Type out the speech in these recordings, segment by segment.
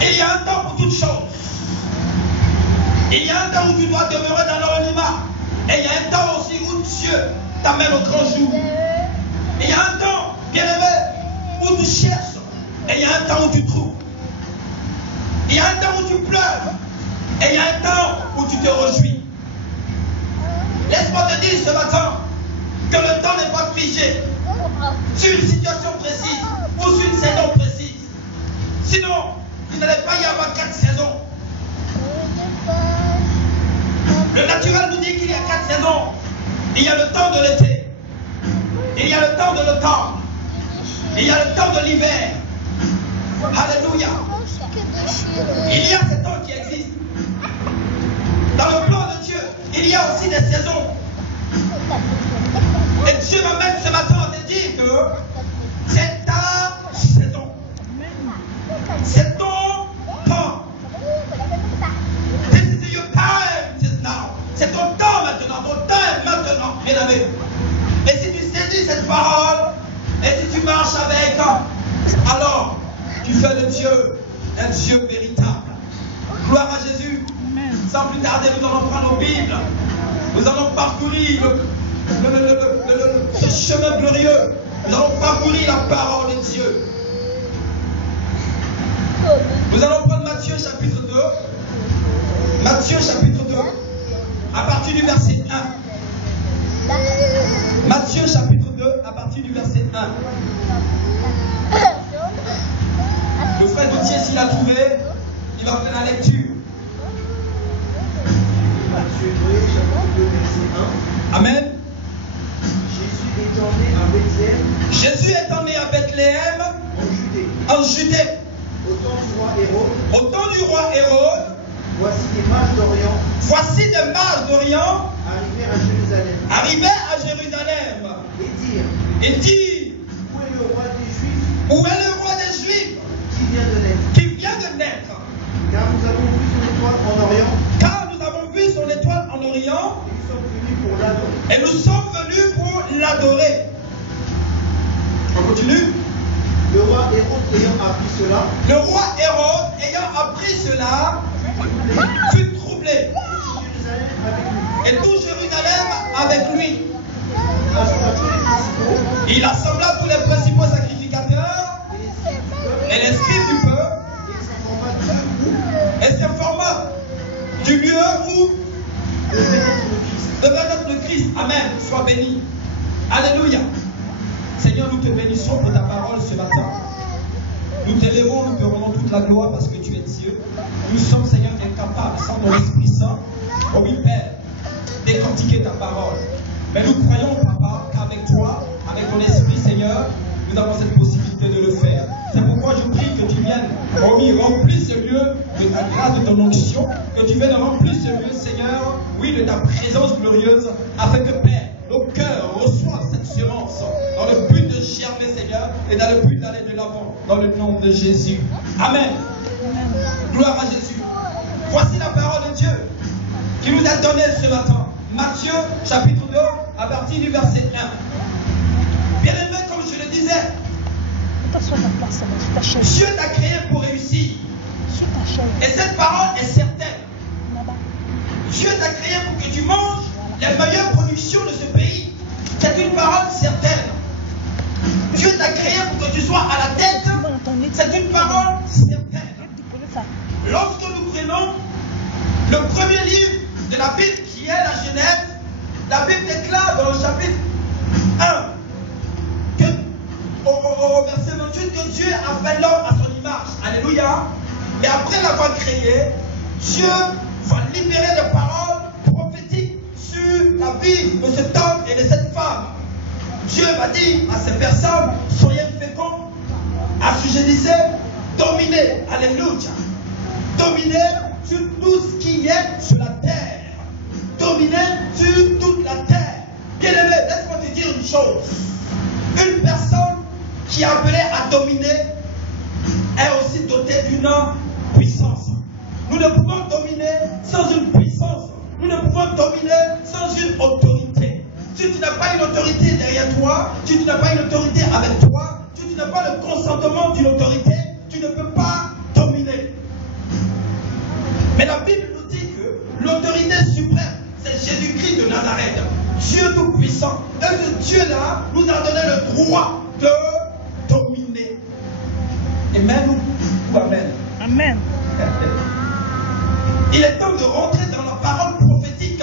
Et il y a un temps pour toutes choses. Il y a un temps où tu dois demeurer dans l'anonymat. Et il y a un temps aussi où Dieu t'amène au grand jour. Et il y a un temps, bien aimé, où tu cherches. Et il y a un temps où tu trouves. Il y a un temps où tu pleures. Et il y a un temps où tu te réjouis. Laisse-moi te dire ce matin que le temps n'est pas figé sur une situation précise ou sur une saison précise. Sinon, il n'allait pas y avoir 4 saisons. Le naturel nous dit qu'il y a 4 saisons. Il y a le temps de l'été. Il y a le temps de l'automne. Il y a le temps de l'hiver. Alléluia. Il y a ces temps qui existent. Dans le plan de Dieu, il y a aussi des saisons. Et Dieu m'amène ce matin à te dire que c'est ta saison. C'est ton temps. This is your time just now. C'est ton temps maintenant. Ton temps est maintenant, bien aimé. Et si tu saisis cette parole, et si tu marches avec, alors tu fais de Dieu un Dieu véritable. Gloire à Jésus. Sans plus tarder, nous allons prendre nos Bibles. Nous allons parcourir ce chemin glorieux. Nous allons parcourir la parole de Dieu. Nous allons prendre Matthieu chapitre 2. Matthieu chapitre 2, à partir du verset 1. Matthieu chapitre 2, à partir du verset 1. Le frère Gauthier, s'il a trouvé, il va faire la lecture. Matthieu 2, chapitre 2, verset 1. Amen. Jésus étant né à Bethléem, en Judée, au temps du roi Hérode, voici des mages d'Orient arrivés à Jérusalem, et et dire, où est le roi des Juifs qui vient de naître, car nous avons vu son étoile en Orient, et nous sommes venus pour l'adorer. On continue. Le roi Hérode ayant appris cela, fut troublé. Et tout Jérusalem avec lui. Il assembla tous les principaux sacrificateurs et les scribes du peuple et s'informa du lieu où devait être le Christ. Amen. Sois béni. Alléluia. Seigneur, nous te bénissons pour ta parole ce matin. Nous t'élèvons, nous te rendons toute la gloire parce que tu es Dieu. Nous sommes, Seigneur, incapables, sans ton Esprit Saint, oh oui, Père, décortiquer ta parole. Mais nous croyons, Papa, qu'avec toi, avec ton Esprit, Seigneur, nous avons cette possibilité de le faire. C'est pourquoi je prie que tu viennes, oh oui, remplir ce lieu de ta grâce, de ton onction, que tu viennes remplir ce lieu, Seigneur, oui, de ta présence glorieuse, afin que, Père, nos cœurs reçoivent cette semence dans le but de germer, Seigneur, et dans le but d'aller de l'avant, dans le nom de Jésus. Amen. Gloire à Jésus. Voici la parole de Dieu qui nous a donné ce matin. Matthieu, chapitre 2, à partir du verset 1. Bien aimé, comme je le disais, Dieu t'a créé pour réussir. Et cette parole est certaine. Dieu t'a créé pour que tu manges les meilleures productions de ce pays. C'est une parole certaine. Dieu t'a créé pour que tu sois à la tête. C'est une parole certaine. Lorsque nous prenons le premier livre de la Bible qui est la Genèse, la Bible déclare dans le chapitre 1 que, au verset 28, que Dieu a fait l'homme à son image. Alléluia. Et après l'avoir créé, Dieu va libérer des paroles prophétiques sur la vie de cet homme et de cette femme. Dieu va dire à ces personnes, soyez féconds, assujettissez, dominez. Alléluia. Dominez sur tout ce qui est sur la terre. Dominez sur toute la terre. Bien aimé, laisse-moi te dire une chose. Une personne qui est appelée à dominer est aussi dotée d'une puissance. Nous ne pouvons dominer sans une puissance. Nous ne pouvons dominer sans une autorité. Si tu n'as pas une autorité derrière toi, si tu n'as pas une autorité avec toi, si tu n'as pas le consentement d'une autorité, tu ne peux pas dominer. Amen. Il est temps de rentrer dans la parole prophétique.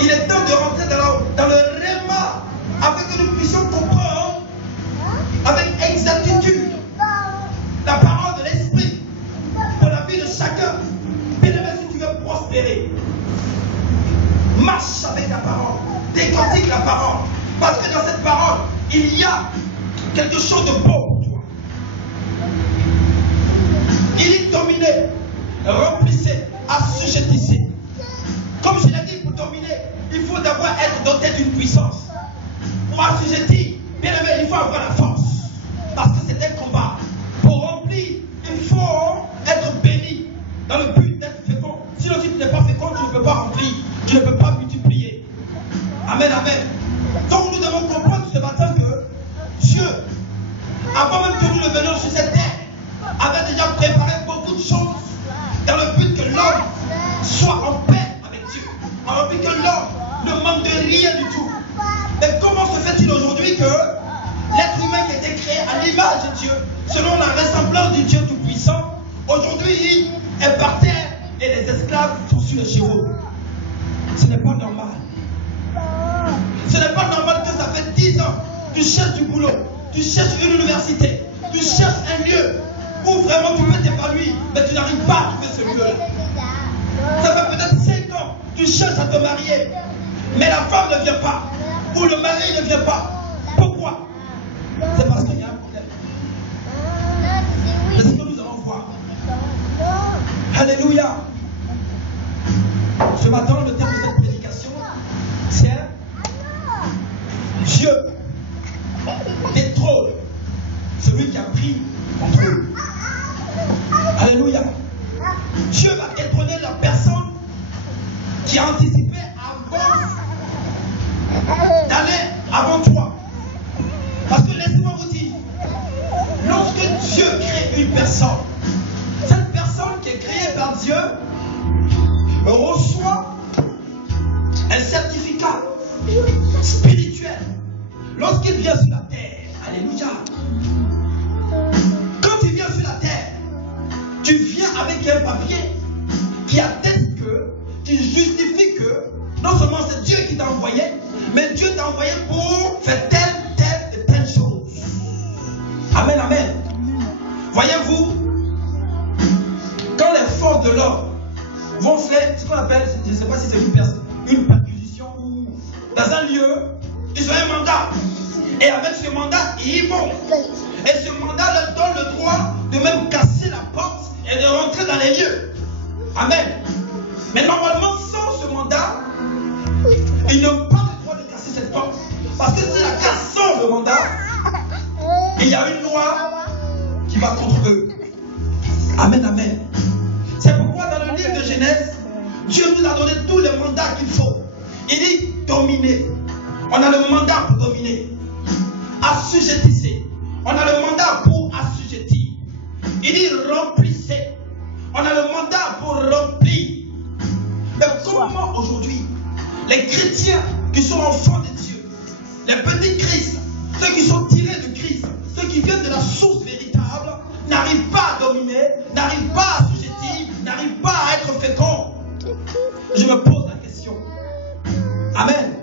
Il est temps de rentrer dans le réma afin que nous puissions comprendre avec exactitude la parole de l'Esprit pour la vie de chacun. Bien-aimé, si tu veux prospérer, marche avec la parole, décortique la parole, parce que dans cette parole, il y a quelque chose de beau pour toi. Il est dominé, remplissez, assujettissez. Comme je l'ai dit, pour dominer, il faut d'abord être doté d'une puissance. Pour assujettir, bien aimé, il faut avoir la force. Parce que c'est un combat. Pour remplir, il faut être béni dans le but d'être fécond. Sinon, si tu n'es pas fécond, tu ne peux pas remplir. Tu ne peux pas multiplier. Amen, amen. Donc nous devons comprendre ce matin que Dieu, avant même que nous ne venions sur cette terre, avait déjà préparé beaucoup de choses dans le but que l'homme soit en paix avec Dieu. En but que l'homme ne manque de rien du tout. Mais comment se fait-il aujourd'hui que l'être humain qui a été créé à l'image de Dieu, selon la ressemblance du Dieu Tout-Puissant, aujourd'hui est par terre et les esclaves sont sur les chevaux? Ce n'est pas normal. Ce n'est pas normal que ça fait 10 ans que tu cherches du boulot, tu cherches une université, tu cherches un lieu où vraiment tu peux t'épanouir, mais tu n'arrives pas à trouver ce lieu-là. Ça fait peut-être 5 ans que tu cherches à te marier, mais la femme ne vient pas, ou le mari ne vient pas. Pourquoi? C'est parce qu'il y a un problème. C'est ce que nous allons voir. Alléluia. Ce matin, le thème de cette prédication, c'est Dieu détrône celui qui a pris contrôle. Alléluia. Dieu va détrôner la personne qui a anticipé d'aller avant toi. Parce que laissez-moi vous dire, lorsque Dieu crée une personne, cette personne qui est créée par Dieu reçoit un certificat spirituel lorsqu'il vient sur la terre. Alléluia. Quand tu viens sur la terre, tu viens avec un papier qui atteste que, qui justifie que non seulement c'est Dieu qui t'a envoyé, mais Dieu t'a envoyé pour faire telle et telle chose. Amen, amen. Voyez-vous, quand les forces de l'homme vont faire ce qu'on appelle, je ne sais pas si c'est une perquisition ou dans un lieu, ils ont un mandat. Et avec ce mandat, ils y vont. Et ce mandat leur donne le droit de même casser la porte et de rentrer dans les lieux. Amen. Mais normalement, sans ce mandat, ils n'ont pas le droit de casser cette porte. Parce que si la casse sans le mandat, il y a une loi qui va contre eux. Amen, amen. C'est pourquoi dans le livre de Genèse, Dieu nous a donné tous les mandats qu'il faut. Il dit dominer. On a le mandat pour dominer. Assujettissez. On a le mandat pour assujettir. Il dit remplissez. On a le mandat pour remplir. Mais comment aujourd'hui, les chrétiens qui sont enfants de Dieu, les petits Christ, ceux qui sont tirés de Christ, ceux qui viennent de la source véritable, n'arrivent pas à dominer, n'arrivent pas à assujettir, n'arrivent pas à être féconds? Je me pose la question. Amen.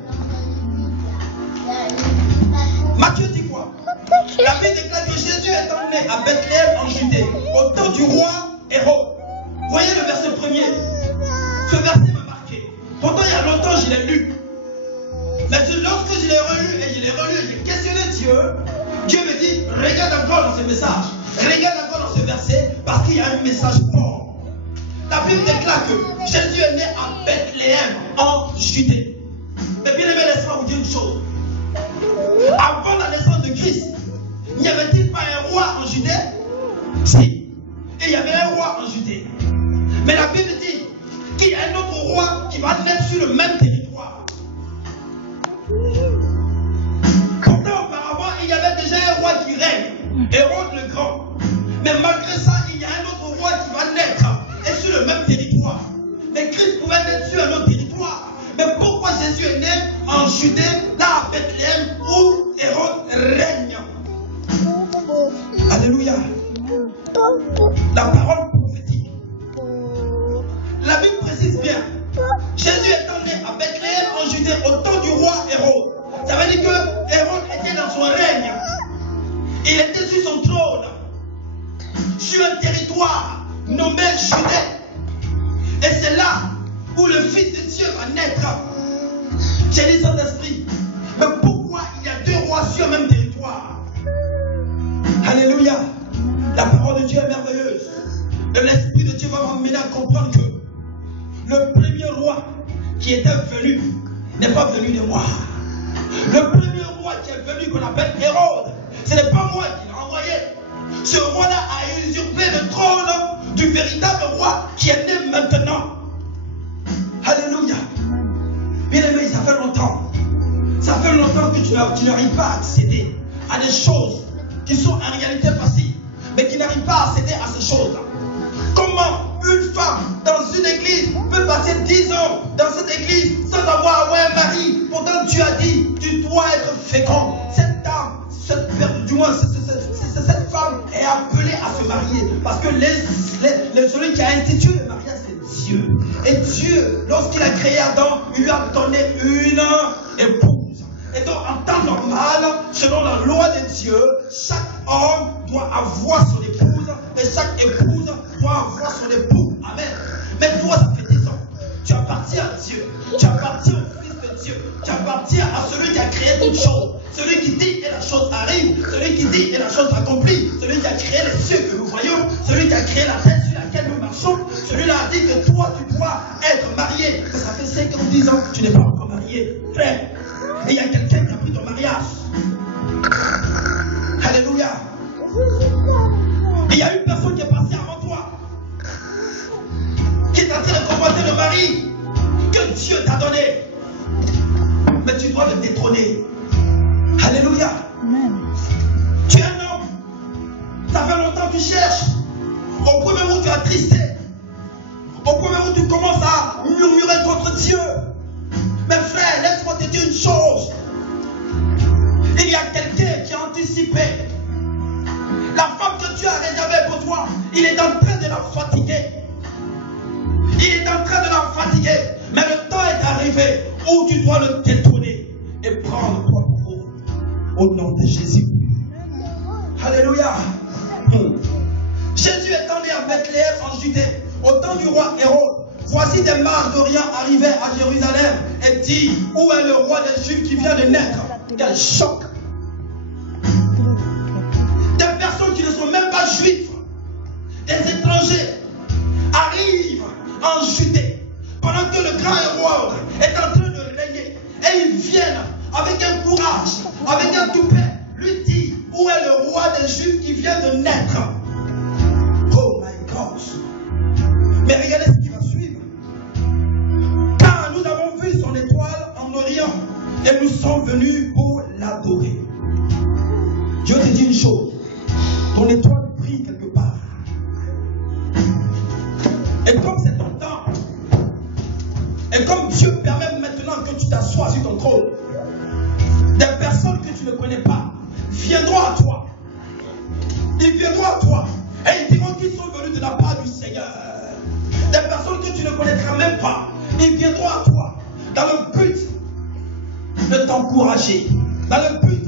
Matthieu dit quoi? La Bible déclare que Jésus est emmené à Bethléem en Judée, au temps du roi Hérode. Voyez le verset premier. Ce verset m'a marqué. Pourtant, il y a longtemps, je l'ai lu. Mais lorsque je l'ai relu et j'ai questionné Dieu, Dieu me dit, regarde encore dans ce message. Regarde encore dans ce verset, parce qu'il y a un message fort. La Bible déclare que Jésus est né à Bethléem en Judée. Mais bien aimé, laissez-moi vous dire une chose. Avant la naissance de Christ, n'y avait-il pas un roi en Judée? Si. Et il y avait un roi en Judée. Mais la Bible dit qu'il y a un autre roi qui va naître sur le même territoire. Pourtant, auparavant, il y avait déjà un roi qui règne, Hérode le Grand. Mais malgré ça, il y a un autre roi qui va naître et sur le même territoire. Mais Christ pouvait naître sur un autre territoire. Mais pourquoi Jésus est né en Judée, là à Bethléem, où Hérode règne? Alléluia. La parole disait au temps du roi Hérode. Ça veut dire que Hérode était dans son règne. Il était sur son trône, sur un territoire nommé Judée. Et c'est là où le Fils de Dieu va naître. J'ai dit Saint-Esprit, mais pourquoi il y a deux rois sur le même territoire? Alléluia. La parole de Dieu est merveilleuse. Et l'Esprit de Dieu va m'amener à comprendre que le premier roi qui était venu n'est pas venu de moi. Le premier roi qui est venu, qu'on appelle Hérode, ce n'est pas moi qui l'ai envoyé. Ce roi-là a usurpé le trône du véritable roi qui est né maintenant. Alléluia. Bien aimé, ça fait longtemps. Ça fait longtemps que tu n'arrives pas à accéder à des choses qui sont en réalité faciles, mais qui n'arrivent pas à accéder à ces choses-là. Comment une femme dans une église peut passer 10 ans dans cette église sans avoir un mari? Pourtant Dieu a dit, tu dois être fécond. Cette dame, cette femme est appelée à se marier. Parce que celui qui a institué le mariage, c'est Dieu. Et Dieu, lorsqu'il a créé Adam, il lui a donné une épouse. Et donc, en temps normal, selon la loi de Dieu, chaque homme doit avoir son épouse et chaque épouse doit avoir son époux. Amen. Mais toi, ça fait 10 ans. Tu appartiens à Dieu. Tu appartiens au Fils de Dieu. Tu appartiens à celui qui a créé toutes choses. Celui qui dit et la chose arrive. Celui qui dit et la chose s'accomplit. Celui qui a créé les cieux que nous voyons. Celui qui a créé la terre sur laquelle nous marchons. Celui-là a dit que toi, tu dois être marié. Mais ça fait 5 ans, 10 ans, tu n'es pas encore marié. Frère. Et il y a quelqu'un qui a pris ton mariage. Alléluia. Et il y a une personne qui est passée avant toi, qui est en train de commander le mari que Dieu t'a donné. Mais tu dois le détrôner. Alléluia. Tu es un homme. Ça fait longtemps que tu cherches. Au point même où tu es attristé. Au point même où tu commences à murmurer contre Dieu. Mais frère, laisse-moi te dire une chose. Il y a quelqu'un qui a anticipé. La femme que Dieu a réservée pour toi, il est en train de la fatiguer. Il est en train de la fatiguer. Mais le temps est arrivé où tu dois le détrôner et prendre toi pour vous. Au nom de Jésus. Alléluia. Jésus est allé à Bethléem en Judée, au temps du roi Hérode. Voici des mages d'Orient arrivaient à Jérusalem et dit, où est le roi des Juifs qui vient de naître? Quel choc! Des personnes qui ne sont même pas juifs, des étrangers, arrivent en Judée pendant que le grand Hérode est en train de régner. Et ils viennent avec un courage, avec un toupet, lui dit, où est le roi des Juifs qui vient de naître? Oh my God! Mais regardez ce qui va suivre. Car nous avons vu son étoile en Orient et nous sommes venus pour l'adorer. Dieu te dit une chose. Ton étoile brille quelque part. Et comme c'est ton temps, et comme Dieu permet maintenant que tu t'assoies sur ton trône, des personnes que tu ne connais pas viendront à toi. Ils viendront à toi. Et ils diront qu'ils sont venus de la part du Seigneur. Des personnes que tu ne connaîtras même pas, ils viendront à toi dans le but de t'encourager, dans le but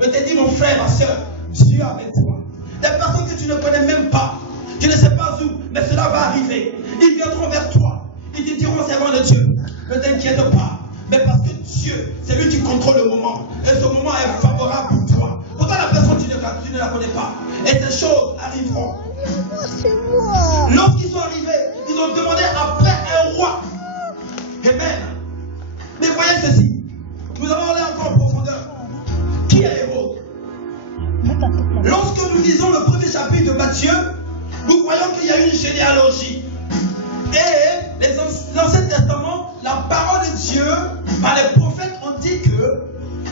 de te dire, mon frère, ma soeur, Dieu est avec toi. Des personnes que tu ne connais même pas, tu ne sais pas où, mais cela va arriver. Ils viendront vers toi, ils te diront, servant de Dieu, ne t'inquiète pas, mais parce que Dieu, c'est lui qui contrôle le moment, et ce moment est favorable pour toi. Pourtant la personne, tu ne la connais pas, et ces choses arriveront. Lorsqu'ils sont arrivés, ils ont demandé après un roi. Amen. Mais voyez ceci. Nous allons aller encore en profondeur. Qui est Hérode? Lorsque nous lisons le premier chapitre de Matthieu, nous voyons qu'il y a une généalogie. Et l'Ancien Testament, la parole de Dieu, par les prophètes, ont dit que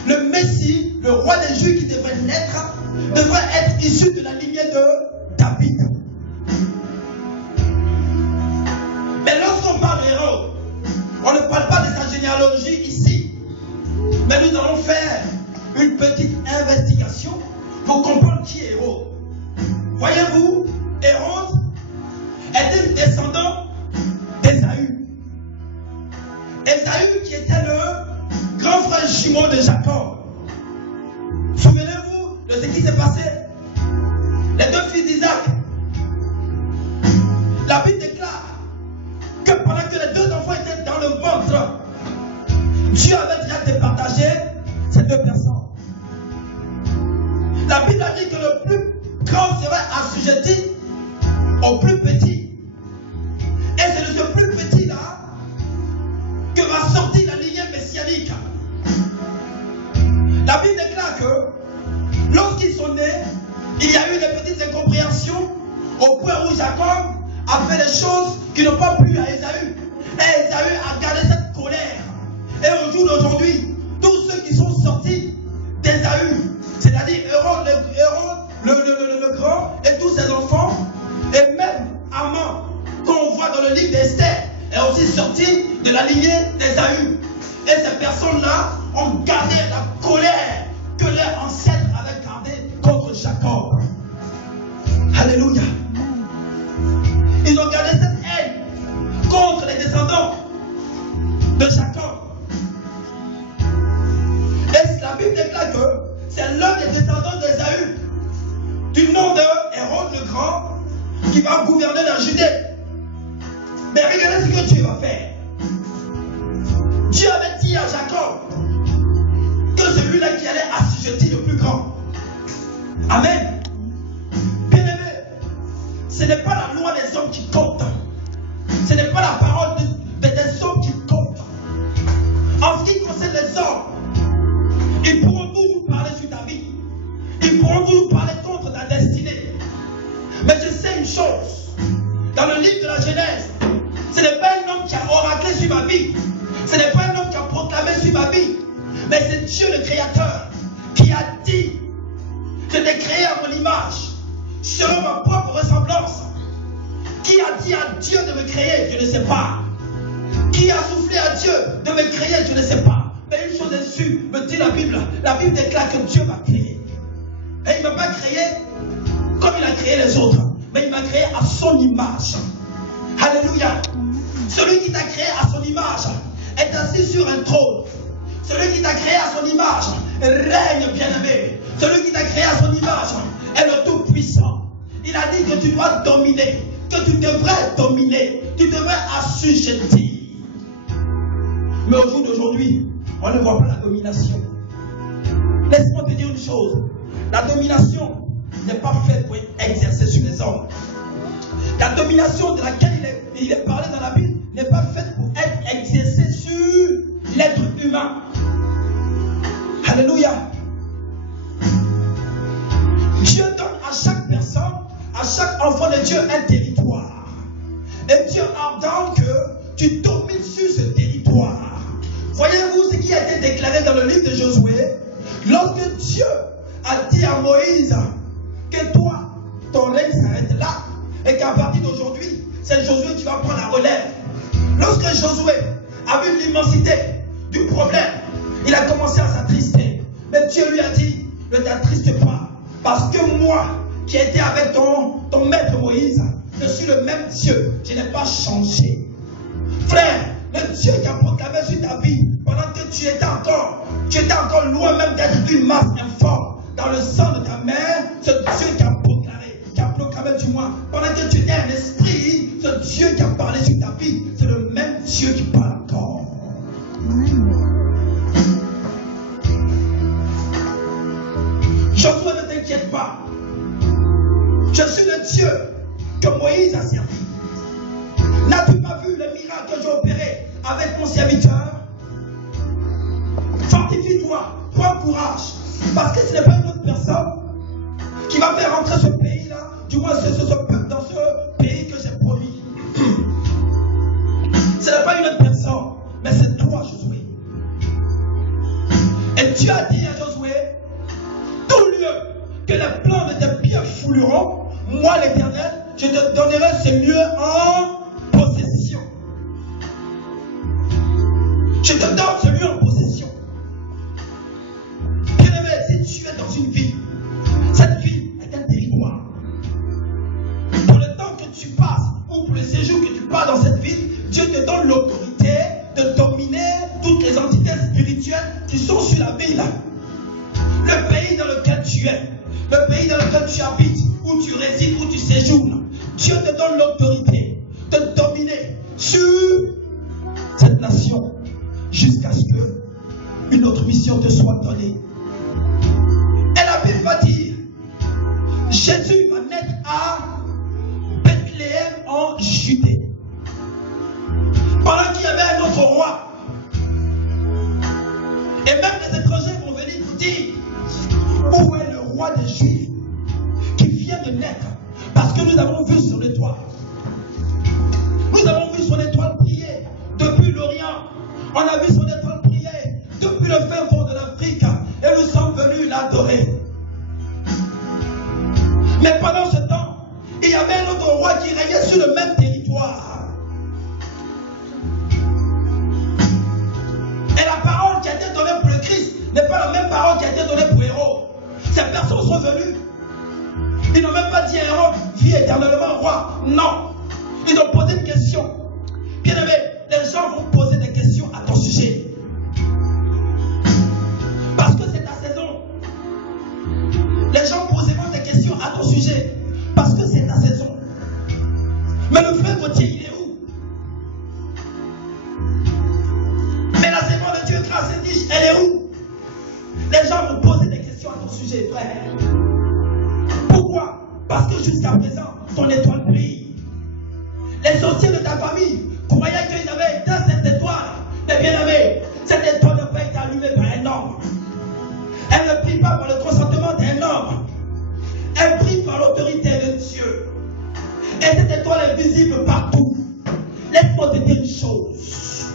le Messie, le roi des Juifs qui devrait naître, devrait être issu de la lignée de David. Mais lorsqu'on parle d'Hérode, on ne parle pas de sa généalogie ici. Mais nous allons faire une petite investigation pour comprendre qui est Hérode. Voyez-vous, Hérode était descendant d'Ésaü. Ésaü qui était le jument de Jacob. Souvenez-vous de ce qui s'est passé. Les deux fils d'Isaac. La Bible déclare que pendant que les deux enfants étaient dans le ventre, Dieu avait déjà départagé ces deux personnes. La Bible a dit que le plus grand serait assujetti au plus petit. Et c'est de ce plus petit-là que va sortir la lignée messianique. La Bible déclare que lorsqu'ils sont nés, il y a eu des petites incompréhensions au point où Jacob a fait des choses qui n'ont pas plu à Ésaü. Et Ésaü a gardé cette colère. Et au jour d'aujourd'hui, tous ceux qui sont sortis d'Ésaü, c'est-à-dire Hérode le grand et tous ses enfants, et même Haman, qu'on voit dans le livre d'Esther, est aussi sorti de la lignée d'Ésaü. Et ces personnes-là ont gardé la colère que leurs ancêtres avaient gardée contre Jacob. Alléluia. Ils ont gardé cette haine contre les descendants de Jacob. Et la Bible déclare que c'est l'un des descendants d'Ésaü, du nom de Hérode le Grand, qui va gouverner la Judée. Mais regardez ce que Dieu va faire. Dieu avait dit à Jacob que celui-là qui allait assujettir le plus grand. Amen. Bien-aimé, ce n'est pas la loi des hommes qui compte. Ce n'est pas la parole des hommes qui compte. En ce qui concerne les hommes, ils pourront toujours parler sur ta vie. Ils pourront toujours parler contre ta destinée. Mais je sais une chose. Dans le livre de la Genèse, ce n'est pas un homme qui a oraclé sur ma vie. Ce n'est pas un homme qui a proclamé sur ma vie. Mais c'est Dieu le Créateur qui a dit: je t'ai créé à mon image, selon ma propre ressemblance. Qui a dit à Dieu de me créer? Je ne sais pas. Qui a soufflé à Dieu de me créer? Je ne sais pas. Mais une chose est sûre, me dit la Bible. La Bible déclare que Dieu m'a créé. Et il ne m'a pas créé comme il a créé les autres. Mais il m'a créé à son image. Alléluia. Celui qui t'a créé à son image est assis sur un trône. Celui qui t'a créé à son image règne, bien-aimé. Celui qui t'a créé à son image est le Tout-Puissant. Il a dit que tu dois dominer, que tu devrais dominer, tu devrais assujettir. Mais au jour d'aujourd'hui, on ne voit pas la domination. Laisse-moi te dire une chose. La domination n'est pas faite pour être exercée sur les hommes. La domination de laquelle il est parlé dans la Bible n'est pas faite pour être exercée sur l'être humain. Alléluia. Dieu donne à chaque personne, à chaque enfant de Dieu, un territoire. Et Dieu ordonne que tu domines sur ce territoire. Voyez-vous ce qui a été déclaré dans le livre de Josué? Lorsque Dieu a dit à Moïse que toi, ton règne s'arrête là, et qu'à partir d'aujourd'hui, c'est Josué qui va prendre la relève. Lorsque Josué a vu l'immensité du problème, il a commencé à s'attrister. Mais Dieu lui a dit: ne t'attriste pas, parce que moi, qui étais avec ton maître Moïse, je suis le même Dieu, je n'ai pas changé. Frère, le Dieu qui a proclamé sur ta vie, pendant que tu étais encore loin même d'être une masse informe, dans le sang de ta mère, ce Dieu qui a proclamé du moins, pendant que tu étais un esprit, ce Dieu qui a parlé sur ta vie, c'est le même Dieu qui parle encore. Josué, ne t'inquiète pas. Je suis le Dieu que Moïse a servi. N'as-tu pas vu le miracle que j'ai opéré avec mon serviteur? Fortifie-toi, prends courage, parce que ce n'est pas une autre personne qui va faire rentrer ce pays-là, du moins ce peuple dans ce pays que j'ai promis. Ce n'est pas une autre personne, mais c'est toi, Josué. Et Dieu a dit à Josué: tout lieu que les plans de tes pieds fouleront, moi l'Éternel, je te donnerai ce lieu en possession. Je te donne ce lieu en possession. Bien-aimé, si tu es dans une ville, cette ville est un territoire. Pour le temps que tu l'autorité de dominer sur cette nation jusqu'à ce que une autre mission te soit donnée. Et la Bible va dire, Jésus va naître à Bethléem en Judée. Pendant qu'il y avait un autre roi. Et même les étrangers vont venir vous dire, où est le roi des Juifs qui vient de naître? Parce que nous avons vu son étoile. Nous avons vu son étoile briller depuis l'Orient. On a vu son étoile briller depuis le fin fond de l'Afrique. Et nous sommes venus l'adorer. Mais pendant ce temps, il y avait un autre roi qui régnait sur le même territoire. Et la parole qui a été donnée pour le Christ n'est pas la même parole qui a été donnée pour Hérode. Ces personnes sont venues. Ils n'ont même pas dit à Hérode, vis éternellement roi. Non. Ils ont posé une question. Bien aimé, les gens vont poser des questions à ton sujet. Parce que c'est ta saison. Les gens poseront des questions à ton sujet. Parce que c'est ta saison. Mais le frère Gauthier, il est où? Mais la saison de Dieu, grâce et tige, elle est où? Les gens vont poser des questions à ton sujet, frère. Pourquoi? Parce que jusqu'à présent, ton étoile brille. Les anciens de ta famille croyaient qu'ils avaient éteint cette étoile. Mais bien aimé, cette étoile n'a pas été allumée par un homme. Elle ne brille pas par le consentement d'un homme. Elle brille par l'autorité de Dieu. Et cette étoile est visible partout. Laisse-moi te dire une chose.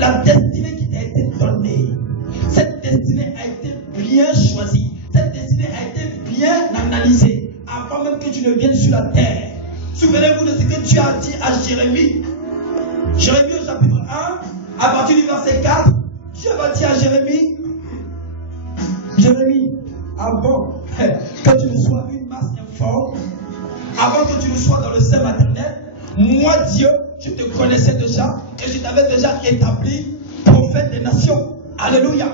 La destinée qui t'a été donnée, cette destinée a été bien choisie. Cette destinée a été bien analysée avant même que tu ne viennes sur la terre. Souvenez-vous de ce que Dieu a dit à Jérémie. Jérémie au chapitre 1, à partir du verset 4, Dieu va dire à Jérémie, Jérémie, avant que tu ne sois une masse informe, avant que tu ne sois dans le sein maternel, moi Dieu, je te connaissais déjà et je t'avais déjà établi prophète des nations. Alléluia.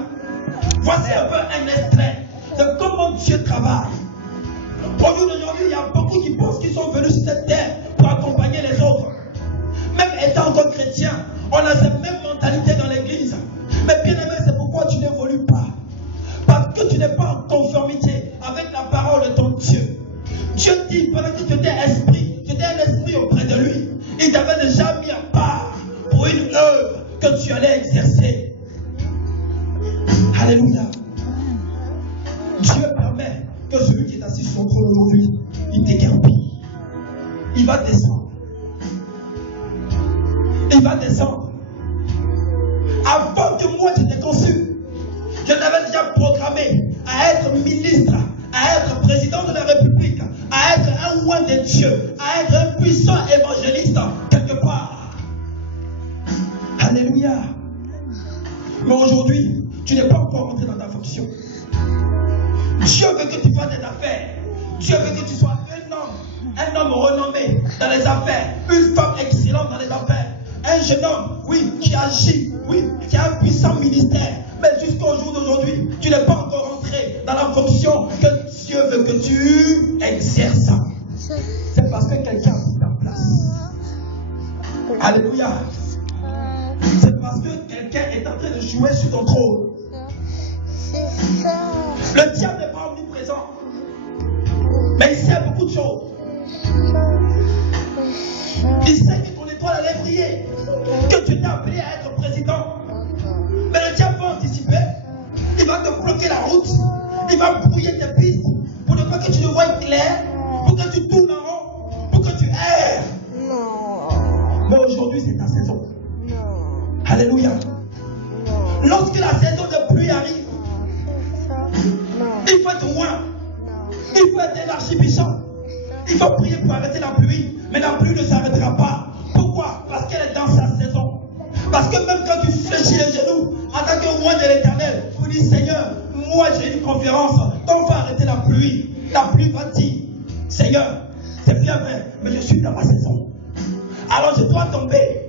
Voici un peu un extrait de comment Dieu travaille. Au jour d'aujourd'hui, il y a beaucoup qui pensent qu'ils sont venus sur cette terre pour accompagner les autres. Même étant encore chrétien, on a cette même mentalité dans l'église. Mais bien aimé, c'est pourquoi tu n'évolues pas. Parce que tu n'es pas en conformité avec la parole de ton Dieu. Dieu dit, pendant que tu étais esprit, tu étais un esprit auprès de lui. Il t'avait déjà mis à part pour une œuvre que tu allais exercer. Alléluia. Dieu permet que celui qui est assis sur son trône aujourd'hui, il t'écarpille. Il va descendre. Il va descendre. Avant que moi je t'ai conçu, je l'avais déjà programmé à être ministre, à être président de la République, à être un roi de Dieu, à être un puissant évangéliste quelque part. Alléluia. Mais aujourd'hui, tu n'es pas encore entré dans ta fonction. Dieu veut que tu fasses des affaires. Dieu veut que tu sois un homme renommé dans les affaires, une femme excellente dans les affaires, un jeune homme, oui, qui agit, oui, qui a un puissant ministère. Mais jusqu'au jour d'aujourd'hui, tu n'es pas encore entré dans la fonction que Dieu veut que tu exerces. C'est parce que quelqu'un a pris ta place. Alléluia. C'est parce que quelqu'un est en train de jouer sur ton trône. Le diable n'est pas omniprésent, mais il sait beaucoup de choses. Il sait que ton étoile allait briller, que tu t'es appelé à être président. Mais le diable va anticiper. Il va te bloquer la route. Il va brouiller tes pistes pour ne pas que tu ne voies clair, pour que tu tournes en rond, pour que tu erres. Non. Mais aujourd'hui, c'est ta saison. Non. Alléluia. Non. Lorsque la saison de pluie arrive, il faut être loin. Il faut être l'archibishop. Il faut prier pour arrêter la pluie. Mais la pluie ne s'arrêtera pas. Pourquoi? Parce qu'elle est dans sa saison. Parce que même quand tu fléchis les genoux, en tant que roi de l'Éternel, vous dites, Seigneur, moi j'ai une conférence, donc on va arrêter la pluie. La pluie va dire, Seigneur, c'est bien vrai, mais je suis dans ma saison. Alors je dois tomber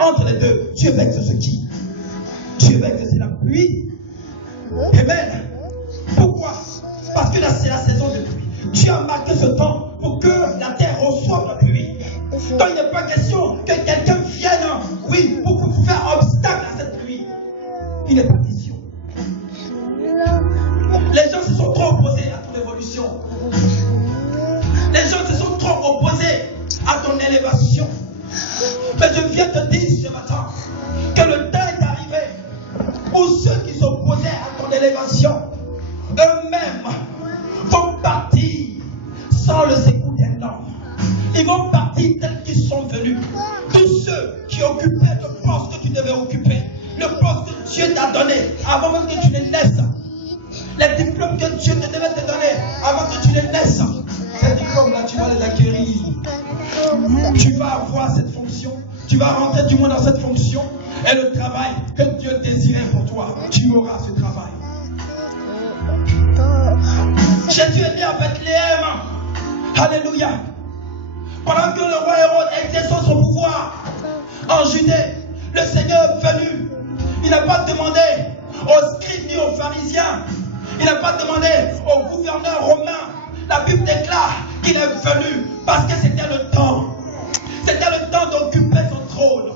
entre les deux. Dieu va exaucer qui? Dieu va exaucer la pluie. Amen. Pourquoi? Parce que là c'est la saison de pluie. Dieu a marqué ce temps pour que la terre reçoive la pluie. Donc il n'est pas question que quelqu'un vienne, oui, pour faire obstacle à cette pluie. Il n'est pas question. Les gens se sont trop opposés à ton évolution. Les gens se sont trop opposés à ton élévation. Mais je viens te dire ce matin que le temps est arrivé où ceux qui s'opposaient à ton élévation, eux-mêmes, vont partir sans le secours d'un homme. Ils vont partir tels qu'ils sont venus. Tous ceux qui occupaient le poste que tu devais occuper, le poste que Dieu t'a donné avant même que tu ne naisses, les diplômes que Dieu te devait te donner avant que tu ne naisses, ces diplômes-là, tu vas les acquérir. Tu vas avoir cette fonction, tu vas rentrer du moins dans cette fonction, et le travail que Dieu désirait pour toi, tu auras ce travail. Jésus est né à Bethléem. Alléluia. Pendant que le roi Hérode exerçait son pouvoir en Judée, le Seigneur est venu. Il n'a pas demandé aux scribes ni aux pharisiens. Il n'a pas demandé au gouverneur romain. La Bible déclare qu'il est venu parce que c'était le temps. C'était le temps d'occuper son trône.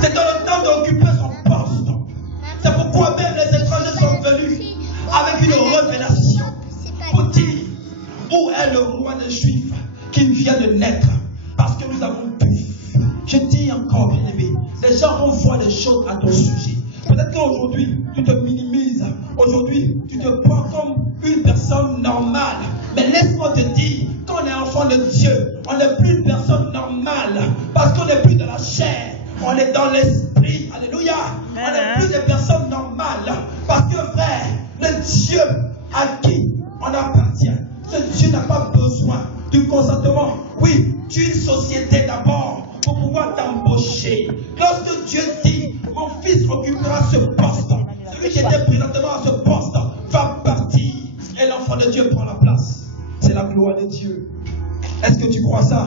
C'était le temps d'occuper son poste. C'est pourquoi même les étrangers sont venus avec une révélation pour dire où est le roi des Juifs qui vient de naître. Parce que nous avons pu. Je dis encore, bien aimé, les gens vont voir des choses à ton sujet. Peut-être qu'aujourd'hui, tu te minimises. Aujourd'hui, tu te prends comme une personne normale. Mais laisse-moi te dire, quand on est enfant de Dieu, on n'est plus une personne normale. Parce qu'on n'est plus dans la chair. On est dans l'esprit. Alléluia. On n'est plus des personnes normales. Parce que frère, le Dieu à qui on appartient, ce Dieu n'a pas besoin du consentement. Oui, d'une société d'abord pour pouvoir t'embaucher. Lorsque Dieu dit, mon fils occupera ce poste, celui qui était présentement à ce poste va partir et l'enfant de Dieu prend la place. C'est la gloire de Dieu. Est-ce que tu crois ça?